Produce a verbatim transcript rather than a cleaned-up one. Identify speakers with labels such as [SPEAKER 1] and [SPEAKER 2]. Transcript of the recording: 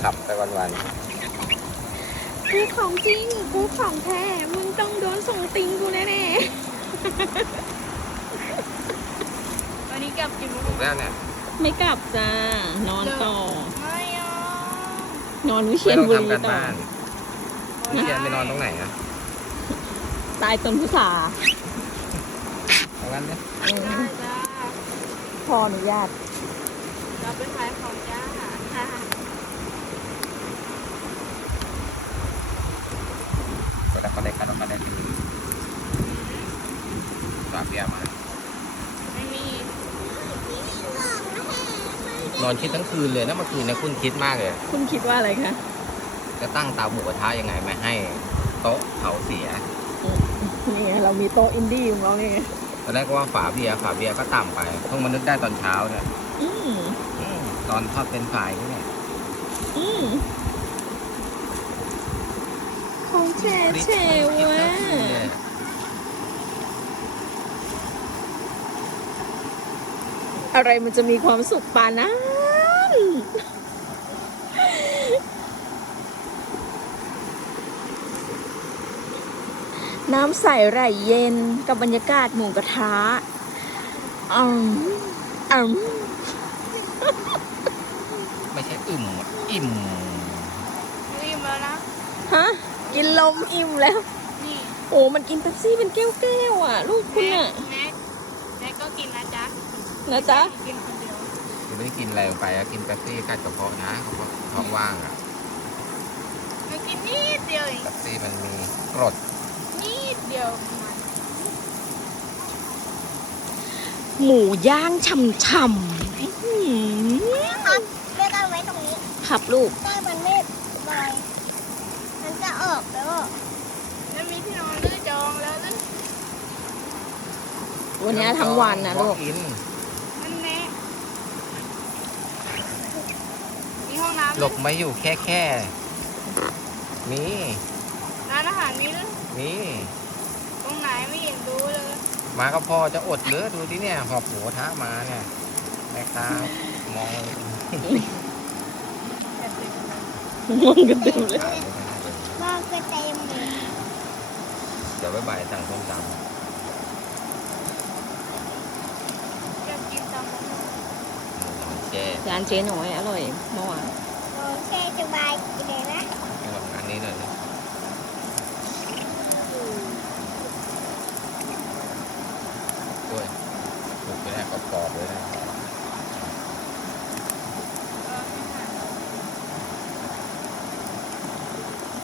[SPEAKER 1] ขับไปวัน
[SPEAKER 2] กูของจริงกูของแท้มึงต้องโดนส่งติงกูแน่ๆวันนี้กลับกี่โม
[SPEAKER 1] ๆ
[SPEAKER 2] ง
[SPEAKER 1] ถูกแล้วเนี่ย
[SPEAKER 2] ไม่กลับจ้านอนต่อ
[SPEAKER 1] ไม่
[SPEAKER 2] นอนวิเชียร
[SPEAKER 1] ต้อง
[SPEAKER 2] บุรี
[SPEAKER 1] ทำการ
[SPEAKER 2] ต่อ
[SPEAKER 1] บ้านวิเชียรไปนอนตรงไหนอะ
[SPEAKER 2] ตายต้นพุทรา
[SPEAKER 1] เอางั้นเนี่ย
[SPEAKER 2] เออ
[SPEAKER 3] ได้จ้า
[SPEAKER 2] พออนุญาต
[SPEAKER 3] เราเป็นขายของจ้า
[SPEAKER 1] ก็ได้ก็ได้ก็ได้ก็ได้ดีฝากเบียร์มา
[SPEAKER 3] ไม่มี
[SPEAKER 1] นอนคิดทั้งคืนเลยนะเมื่อคืนนะคุณคิดมากเลย
[SPEAKER 2] คุณคิดว่าอะไรคะ
[SPEAKER 1] จะตั้งเตาหมูกระทะยังไงไม่ให้โต๊ะเขาเสีย
[SPEAKER 2] นี่ไงเรามีโต๊ะอินดี้ของเรานี่ไง
[SPEAKER 1] ตอนแรกก็ว่าฝาเบียร์ฝาเบียร์ก็ต่ำไปเพิ่งมานึกได้ตอนเช้าเนี่ย
[SPEAKER 2] อืม
[SPEAKER 1] อืมตอนทอดเป็นฝ่ายนี่เนี่ย
[SPEAKER 2] อืมของแช่เชว
[SPEAKER 1] คิด
[SPEAKER 2] ว่ะ
[SPEAKER 1] ทั้งคืนเลย
[SPEAKER 2] อะไรมันจะมีความสุขปานนั้นน้ำใสไหลเย็นกับบรรยากาศหมูกระทะอืมอืม
[SPEAKER 1] ไม่ใช่อึ่มอะอิ่ม
[SPEAKER 3] รีบแล้วนะ
[SPEAKER 2] ฮะ กินลมอิ่มแล้ว
[SPEAKER 3] นี่
[SPEAKER 2] โอ้มันกินเป๊ปซี่เป็นแก้วๆอ่ะ ลูกคุณอ่ะ
[SPEAKER 3] แม็กแม็กก็กินนะจ๊ะ
[SPEAKER 2] นะจ๊ะ
[SPEAKER 3] กินคนเดียว
[SPEAKER 1] คือไม่ได้กินอะไรลงไปอะกินแป๊บซี่กัดกระเพาะนะกระเพาะท้องว่างอะ
[SPEAKER 3] ไม่กินนิดเดียวเอง
[SPEAKER 1] แป๊บซี่มันมีกรด
[SPEAKER 3] นิดเดียวมัน
[SPEAKER 2] หมูย่างฉ่ำๆอื้อหือ
[SPEAKER 4] ครับเลือกเอาไว้ตรงนี้
[SPEAKER 2] ครับลูก
[SPEAKER 4] ถ้ามันไม่ลอยมันจะออกแล้วอะ
[SPEAKER 3] แล้วมีที่นอนหรือจองแล้วหรือ
[SPEAKER 2] วันนี้ทั้งวันนะลูก
[SPEAKER 1] กิน
[SPEAKER 3] นั่นแม่มีห้องน้ำ
[SPEAKER 1] หลบไม่อยู่แค่แค่มี
[SPEAKER 3] ร้านอาหารมีหรือ
[SPEAKER 1] มี
[SPEAKER 3] ตรงไหนไม่เห็นดูเลย
[SPEAKER 1] มาก็พอจะอดเหลือดูที่เนี่ยหอบหมูกระทะมาเนี่ยแม่ค้ามอง
[SPEAKER 2] มองกันเต็มเลย
[SPEAKER 1] ขายไม่ได้เลย
[SPEAKER 4] มองก็เต็มเลย
[SPEAKER 1] เดี๋ยวบ่ายๆสั่งส้มตำ
[SPEAKER 3] อยากกินตำมะม่วง
[SPEAKER 1] หมูเจ๊
[SPEAKER 2] ร้านเจ๊น้อยอร่อยเมื่อวาน